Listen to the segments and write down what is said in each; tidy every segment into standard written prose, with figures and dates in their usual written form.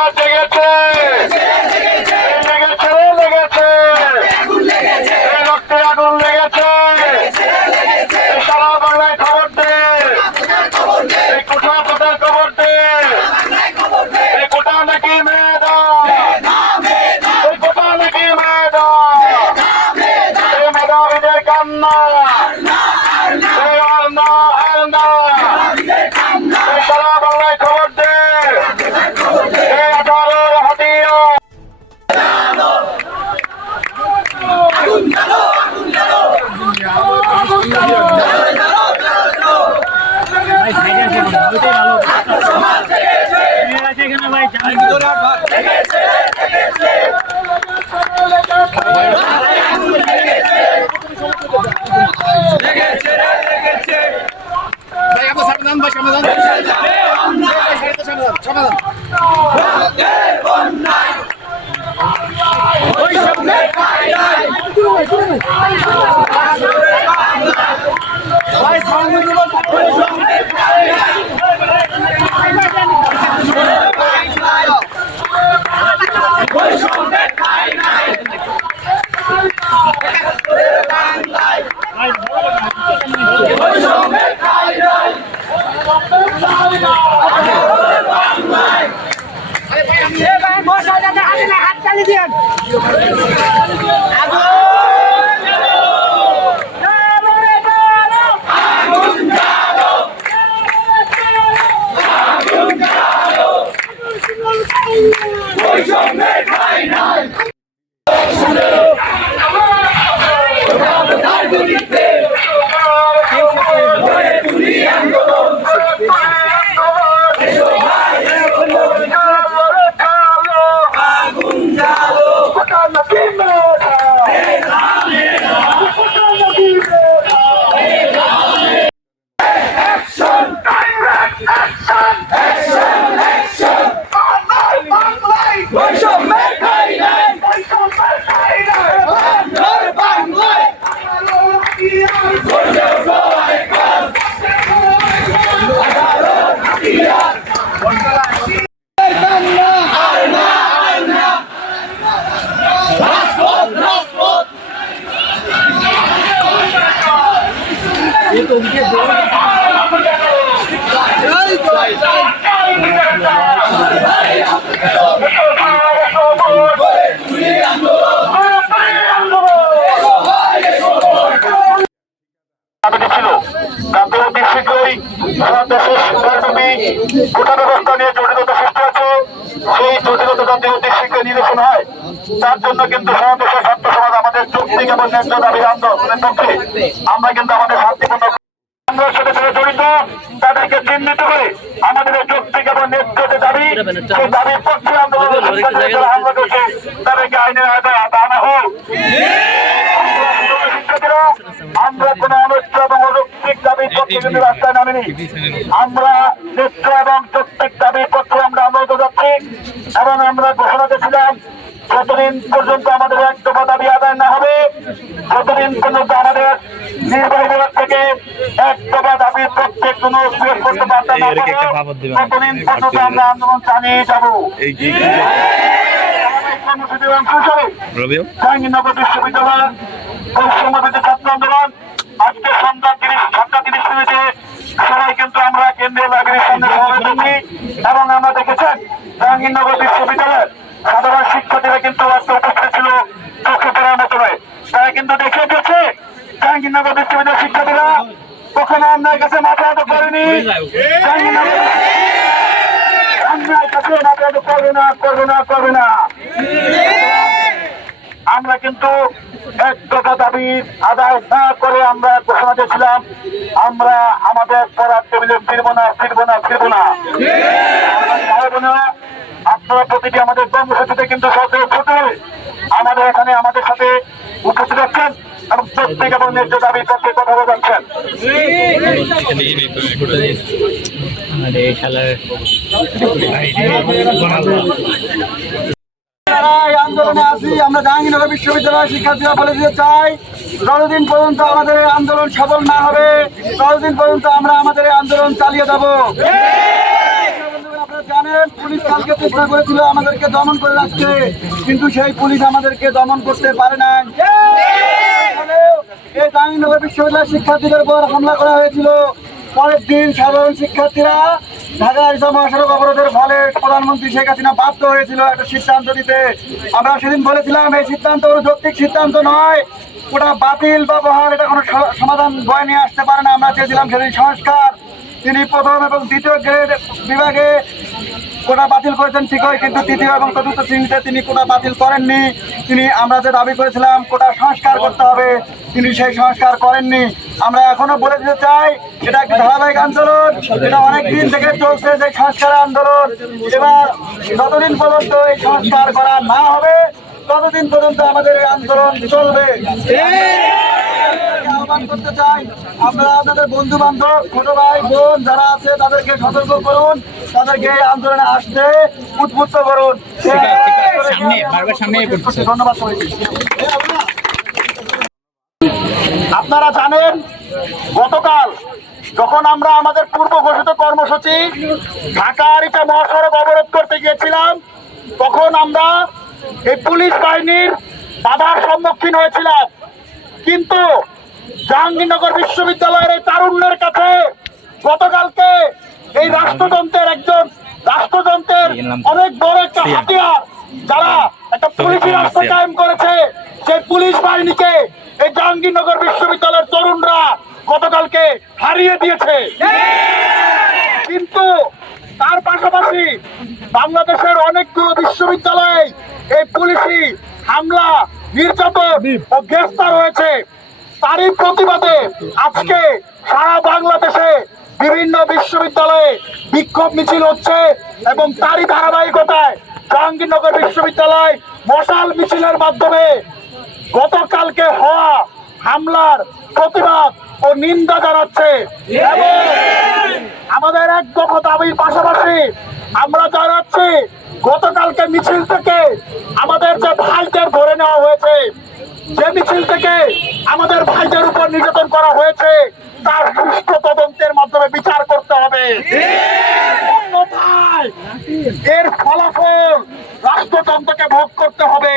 আবার জেগেছে, লেগেছে লেগেছে, রক্তে আগুন লেগেছে। সারা বাংলায় খবর দে, এই কোঠা কোথায় খবর দে, এই কোঠা নাকি মেয়েদান, এই কোঠা নাকি মেয়েদান, এই মেধাবীদের কান্না, সারা বাংলায় খবর দে, এই 18 হাতিয়ার। তার জন্য কিন্তু সমাবেশের ছাত্র সমাজ আমাদের যৌক্তিক এবং ন্যায্য দাবি আন্দোলনের পক্ষে আমরা কিন্তু আমাদের শান্তিপূর্ণ আন্দোলনের সাথে যারা জড়িত তাদেরকে চিহ্নিত করে আমাদের যৌক্তিক এবং ন্যায্য যে দাবি সেই দাবির পক্ষে আন্দোলনের হামলা করছে তাদেরকে আইনের আওতায় আনা হোক। আমরা কোন অনৈক্য এবং অযৌক্তিক দাবির পক্ষে কিন্তু রাস্তায় নামিনি, আমরা ন্যায্য এবং যৌক্তিক দাবির পক্ষে আমরা আন্দোলন যাচ্ছি এবং আমরা ঘোষণা দিয়েছিলাম যতদিন পর্যন্ত আমাদের এক দফা দাবি আদায় না হবে, যতদিন পর্যন্ত আমাদের নির্বাহী বিভাগ থেকে এক দফা দাবির পক্ষে কোন করতে পারতাম না, ততদিন পর্যন্ত আমরা আন্দোলন চালিয়ে যাবো। কর্মসূচির অংশ হিসাবে জাহাঙ্গীরনগর বিশ্ববিদ্যালয় বৈষম্যবিরোধী ছাত্র আন্দোলন আজকে সন্ধ্যা 30 মিনিটে সবাই কিন্তু আমরা কেন্দ্রীয় লাইব্রেরির সামনে সমাবেশ করছি এবং আমরা দেখেছেন জাহাঙ্গীরনগর বিশ্ববিদ্যালয়ের সাধারণ শিক্ষার্থীরা কিন্তু আজকে উপস্থিত ছিল চোখে পড়ার মতো নয়। তারা কিন্তু দেখিয়ে দিয়েছে জাহাঙ্গীরনগর বিশ্ববিদ্যালয়ের শিক্ষার্থীরা কখনো অন্যায় কাছে মাথা নত করেনি, অন্যায় কাছে মাথা নত করবে না করবে না করবে না। আমরা কিন্তু এক দফা দাবি আদায় না করে আমরা ঘোষণা দিয়েছিলাম আমরা আমাদের পড়ার টেবিলে ফিরবো না ফিরবো না ফিরবো না। আপনারা প্রতিটি আমাদের কর্মসূচিতে কিন্তু সরকারের ফুটে আমাদের এখানে আমাদের সাথে উপস্থিত আছেন এবং প্রত্যেক এবং ন্যায্য দাবির পক্ষে কথা বলছেন। আন্দোলনে আছি আমরা জাহাঙ্গীরনগর বিশ্ববিদ্যালয়ের শিক্ষার্থীরা বলে দিতে চাই, যতদিন পর্যন্ত আমাদের আন্দোলন সফল না হবে ততদিন পর্যন্ত আমরা আমাদের আন্দোলন চালিয়ে যাব। আপনারা জানেন জানেন পুলিশ কালকে চেষ্টা করেছিল আমাদেরকে দমন করে রাখতে, কিন্তু সেই পুলিশ আমাদেরকে দমন করতে পারে না। এই জাহাঙ্গীরনগর বিশ্ববিদ্যালয়ের শিক্ষার্থীদের উপর হামলা করা হয়েছিল। পরের দিন সাধারণ শিক্ষার্থীরা ঢাকা আরিচা মহাসড়ক অবরোধের ফলে প্রধানমন্ত্রী শেখ হাসিনা বাধ্য হয়েছিল একটা সিদ্ধান্ত নিতে। আমরা সেদিন বলেছিলাম এই সিদ্ধান্ত কোনো যৌক্তিক সিদ্ধান্ত নয়, ওটা বাতিল বা বহাল, এটা কোনো সমাধান বয়ে নিয়ে আসতে পারে না। আমরা চেয়েছিলাম সেদিন সংস্কার। তিনি প্রথম এবং দ্বিতীয় গ্রেড বিভাগে কোটা বাতিল করেছেন ঠিকই, কিন্তু তৃতীয় এবং চতুর্থ শ্রেণীতে তিনি কোটা বাতিল করেননি। আমরা যে দাবি করেছিলাম কোটা সংস্কার করতে হবে, তিনি সেই সংস্কার করেননি। আমরা এখনো বলে দিতে চাই এটা একটি ধারাবাহিক আন্দোলন, এটা অনেক দিন থেকে চলছে যে সংস্কার আন্দোলন। এবার যতদিন পর্যন্ত এই সংস্কার করা না হবে ততদিন পর্যন্ত আমাদের এই আন্দোলন চলবে। আহ্বান করতে চাই, আপনারা আপনাদের বন্ধু বান্ধব ছোট ভাই বোন যারা আছে তাদেরকে সতর্ক করুন, তাদেরকে এই আন্দোলনে আসতে উদ্বুদ্ধ করুন। ধন্যবাদ সবাইকে। আপনারা জানেন গতকাল যখন আমরা আমাদের পূর্ব ঘোষিত কর্মসূচি ঢাকা আরিচা মহাসড়ক অবরোধ করতে গিয়েছিলাম, তখন আমরা এই পুলিশ বাহিনীর বাধার সম্মুখীন হয়েছিলাম। কিন্তু জাহাঙ্গীরনগর বিশ্ববিদ্যালয়ের এই তারুণ্যের কাছে গতকালকে এই রাষ্ট্রযন্ত্রের অনেক বড় একটা হাতিয়ার, যারা একটা পুলিশি রাষ্ট্র কায়েম করেছে, সেই পুলিশ বাহিনীকে এই জাহাঙ্গীরনগর বিশ্ববিদ্যালয়ের তরুণরা গতকালকে হারিয়ে দিয়েছে। কিন্তু তার পাশাপাশি বাংলাদেশের অনেকগুলো বিশ্ববিদ্যালয়ে এই পুলিশি হামলা, নির্যাতন ও গ্রেফতার হয়েছে। তারই প্রতিবাদে আজকে সারা বাংলাদেশে বিভিন্ন বিশ্ববিদ্যালয়ে বিক্ষোভ মিছিল হচ্ছে এবং তারই ধারাবাহিকতায় জাহাঙ্গীরনগর বিশ্ববিদ্যালয় মশাল মিছিলের মাধ্যমে গতকালকে হওয়া হামলার প্রতিবাদ ও নিন্দা জানাচ্ছে। এবং আমাদের এক দফা দাবির পাশাপাশি আমরা জানাচ্ছি গতকালকে মিছিল থেকে আমাদের যে ভাইদের ধরে নেওয়া হয়েছে, যে মিছিল থেকে আমাদের ভাইদের উপর নির্যাতন করা হয়েছে, তার সুষ্ঠু তদন্তের মাধ্যমে বিচার করতে হবে। অন্যথায় এর ফলাফল রাষ্ট্রযন্ত্রকে ভোগ করতে হবে।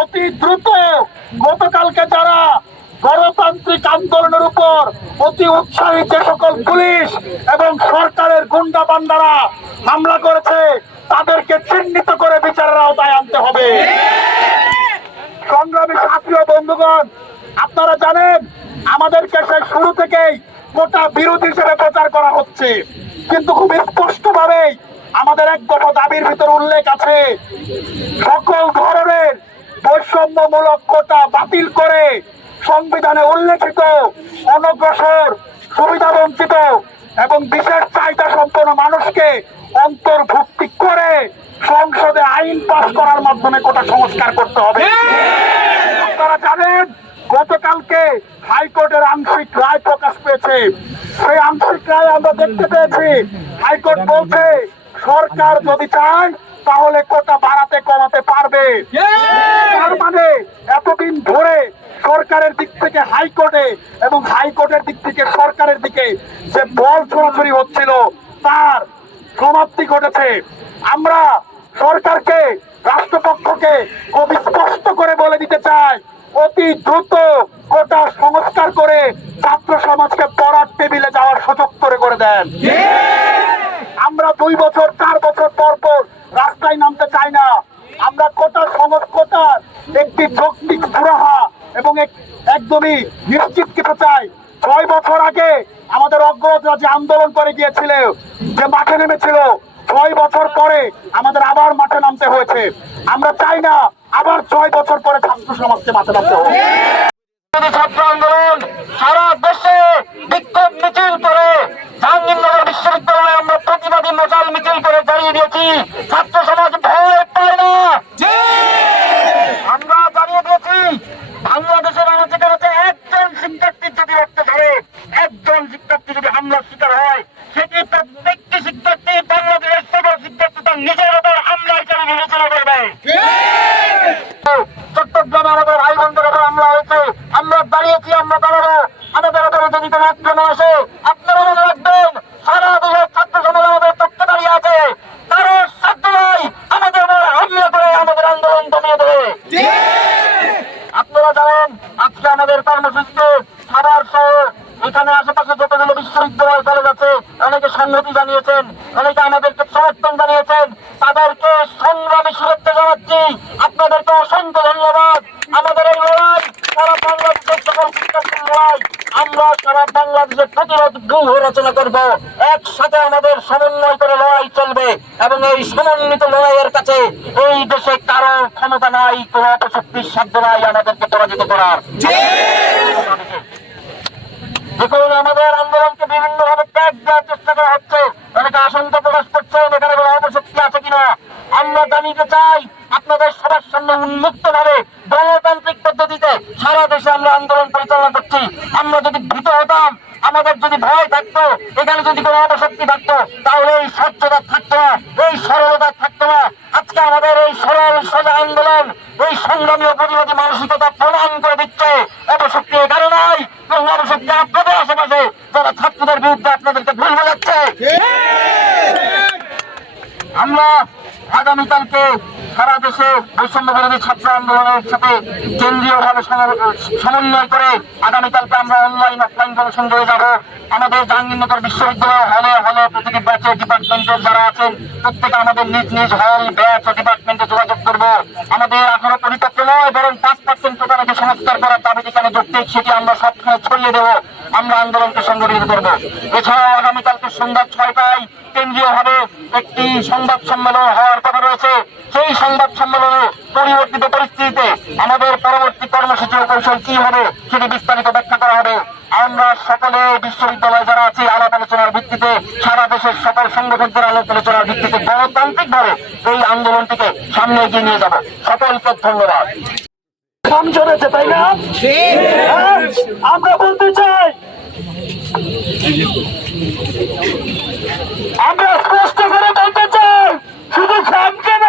অতি দ্রুত গতকালকে যারা গণতান্ত্রিক আন্দোলনের উপর অতি উৎসাহী যে সকল পুলিশ এবং সরকারের গুন্ডা বান্দারা হামলা করেছে, তাদেরকে চিহ্নিত করে বিচারের আওতায় আনতে হবে। সংগ্রামী সাথী ও বন্ধুগণ, আপনারা জানেন আমাদেরকে সেই শুরু থেকেই কোটা বিরোধী হিসেবে প্রচার করা হচ্ছে, কিন্তু খুব স্পষ্ট ভাবে আমাদের এক দফা দাবির ভিতর উল্লেখ আছে সকল ধরনের বৈষম্যমূলক কোটা বাতিল করে সংবিধানে উল্লেখিত অনগ্রসর, সুবিধা বঞ্চিত এবং বিশেষ চাহিদা সম্পন্ন মানুষকে অন্তর্ভুক্তি করে সংসদে আইন পাস করার মাধ্যমে কোটা সংস্কার করতে হবে। আপনারা জানেন গতকালকে হাইকোর্টের আংশিক রায় প্রকাশ পেয়েছে। সেই আংশিক রায় আমরা দেখতে পেয়েছি হাইকোর্ট বলছে সরকার যদি চায় তাহলে কোটা বাড়াতে কমাতে পারবে। তার মানে এতদিন ধরে সরকারের দিক থেকে হাইকোর্টে এবং হাইকোর্টের দিক থেকে সরকারের দিকে যে বল ছড়াছড়ি হচ্ছিল তার সমাপ্তি ঘটেছে। আমরা সরকারকে, রাষ্ট্রপক্ষকে খুব স্পষ্ট করে বলে দিতে চাই অতি দ্রুত কোটা সংস্কার করে ছাত্র সমাজকে পড়ার টেবিলে যাওয়ার সুযোগ করে দেন। আমরা 2 বছর 4 বছর পর পর রাস্তায় নামতে চাই না। আমরা কোটার একটি যৌক্তিক সুরাহা এবং একদমই নিশ্চিত কিছু চাই। 6 বছর আগে আমাদের অগ্রজরা যে আন্দোলন করে গিয়েছিল, যে মাঠে নেমেছিল, 6 বছর পরে আমাদের আবার মাঠে নামতে হয়েছে। আমরা চাই না আবার 6 বছর পরে ছাত্র সমাজকে মাঠে নামতে হবে। ছাত্র আন্দোলন সারা দেশে বিক্ষোভ মিছিল করে জাহাঙ্গীরনগর বিশ্ববিদ্যালয়ে আমরা প্রতিবাদী মশাল মিছিল করে দাঁড়িয়ে দিয়েছি। ছাত্র সমাজ ভয় পায় না। আমরা জানিয়ে দিয়েছি বাংলাদেশের আমাদের কাছে একজন শিক্ষার্থীর যদি রক্ত ধরে, একজন শিক্ষার্থী যদি হামলার শিকার হয়, সেটি প্রত্যেকটি শিক্ষার্থী বাংলাদেশের সকল শিক্ষার্থী তার নিজের উপর হামলা হিসেবে বিবেচনা করবে। চট্টগ্রামে আমাদের ভাই বোনদের উপর হামলা হয়েছে, আমরা দাঁড়িয়েছি, আমরা দাঁড়াবো। আমাদের উপরে যদি কোনো আক্রমণ আসে আপনারা মনে রাখবেন সারা দেশের ছাত্র সমাজ আমাদের পক্ষে দাঁড়িয়ে কর্মসূচিতে সাভার সহ এখানে আশেপাশে যতগুলো বিশ্ববিদ্যালয় কলেজ আছে অনেকে সংহতি জানিয়েছেন, অনেকে আমাদেরকে সমর্থন জানিয়েছেন, তাদেরকে সংগ্রামী শুভেচ্ছা জানাচ্ছি। আপনাদেরকে অসংখ্য ধন্যবাদ। আমাদের এই লড়াই সারা বাংলাদেশের সকল শিক্ষার্থীর লড়াই। আমরা সারা বাংলাদেশের প্রতিরোধ ব্যূহ রচনা করব। একসাথে আমাদের সমন্বয় করে লড়াই চলবে এবং এই সমন্বিত লড়াইয়ের কাছে এই দেশে কারো ক্ষমতা নাই, কোনো অপশক্তির সাধ্য নাই আমাদেরকে পরাজিত করার। দেখুন, আমাদের আন্দোলনকে বিভিন্ন ভাবে ত্যাগ দেওয়ার চেষ্টা করা হচ্ছে। অনেকে আশঙ্কা প্রকাশ করছেন এখানে কোনো অপশক্তি আছে কিনা। আমরা জানিতে চাই আপনাদের সবার সামনে উন্মুক্ত ভাবে গণতান্ত্রিক পদ্ধতিতে সারা দেশে আমরা আন্দোলন পরিচালনা করছি। আমরা যদি ভীত হতাম, আমাদের যদি ভয় থাকতো, এখানে যদি কোনো অপশক্তি থাকতো, তাহলে এই স্বচ্ছতা থাকতো না, এই সরলতা থাকতো না। আজকে আমাদের এই সরল সোজা আন্দোলন, এই সংগ্রামী ও প্রতিবাদী মানসিকতা প্রমাণ করে দিচ্ছে অপশক্তি এখানে নাই, এবং অপশক্তি আপনাদের আশেপাশে যারা ছাত্রদের বিরুদ্ধে আপনাদেরকে ভুল বোঝাচ্ছে। আমরা আগামীকালকে সারা দেশে বৈষম্য বিরোধী ছাত্র আন্দোলনের সাথে কেন্দ্রীয়ভাবে সমন্বয় করে আগামীকালকে আমরা অনলাইন অফলাইন গণসংযোগে যাব। আমাদের জাহাঙ্গীরনগর বিশ্ববিদ্যালয় হলে হলে প্রতিটি ব্যাচে ডিপার্টমেন্টের যারা আছেন প্রত্যেকে আমাদের নিজ নিজ হল ব্যাচ ও ডিপার্টমেন্টে যোগাযোগ করবো। আমাদের এখনো পরিপক্ক নয়, বরং 5% কোটাকে সংস্কার করার দাবি যেখানে যৌক্তিক সেটি আমরা সবখানে ছড়িয়ে দেবো। আমরা আন্দোলনকে সংগঠিত করবো। এছাড়াও আগামীকালকে সন্ধ্যা 6টায় কেন্দ্রীয়ভাবে একটি সংবাদ সম্মেলন হওয়ার কথা রয়েছে। সেই সংবাদ সম্মেলনে পরিবর্তিত পরিস্থিতিতে আমাদের পরবর্তী কর্মসূচি ও কৌশল কি হবে সেটি বিস্তারিত ব্যাখ্যা করা হবে। আমরা সকলে বিশ্ববিদ্যালয় যারা আছি আলাপ আলোচনার ভিত্তিতে, সারা দেশের সকল সংগঠনদের আলাপ আলোচনার ভিত্তিতে গণতান্ত্রিক ভাবে এই আন্দোলনটিকে সামনে এগিয়ে নিয়ে যাব। সকলকে ধন্যবাদ। খাম চলেছে, তাই না? আমরা বলতে চাই, আমরা স্পষ্ট করে বলতে চাই, শুধু খাম কেন,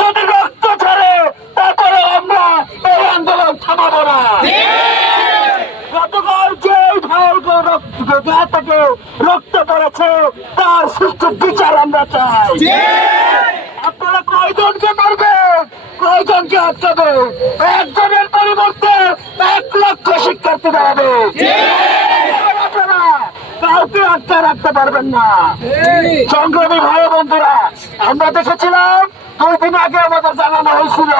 যদি রক্ত ছাড়ে তারপরে আমরা এই আন্দোলন থামাবো না। গতকাল যে গা থেকে রক্ত পড়েছে তার সুষ্ঠু বিচার আমরা চাই। আপনারা কয়জনকে মারবেন, কয়জনকে আটকাবে? একজনের পরিবর্তে 1 লক্ষ শিক্ষার্থী দাঁড়াবে। আপনারা কাউকে আটকে রাখতে পারবেন না। সংগ্রামী ভাই বন্ধুরা, আমরা দেখেছিলাম 2 দিন আগে আমাদের জানানো হয়েছিল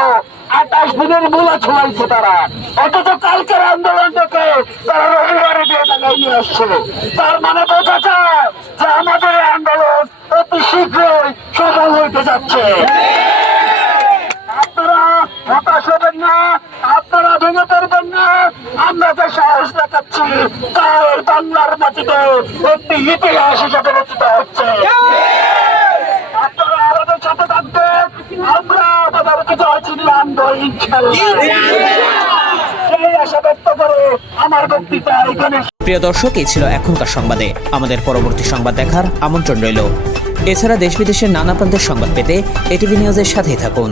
28 দিনের মূলা ছড়াইছে তারা, অথচ কালকের আন্দোলনটাকে তারা রবিবারে দিয়ে টাকায় নিয়ে আসছে। তার মানে বোঝা যায় যে আমাদের আন্দোলন অতি শীঘ্রই সফল হইতে যাচ্ছে। আপনারা হতাশ হবেন না, আপনারা ভেঙে পড়বেন না। আমরা যে সাহস দেখাচ্ছি তাই বাংলার মাটিতে একটি ইতিহাস হিসেবে রচিত হচ্ছে। আপনারা আমাদের সাথে থাকবেন, আমরা আমাদের বিজয় চিহ্ন আনবো ইনশাআল্লাহ। সেই আশা ব্যক্ত করে আমার বক্তৃতা এখানে। প্রিয় দর্শক, এই ছিল এখনকার সংবাদে। আমাদের পরবর্তী সংবাদ দেখার আমন্ত্রণ রইল। এছাড়া দেশ বিদেশের নানা প্রান্তের সংবাদ পেতে এটিভি নিউজের সাথেই থাকুন।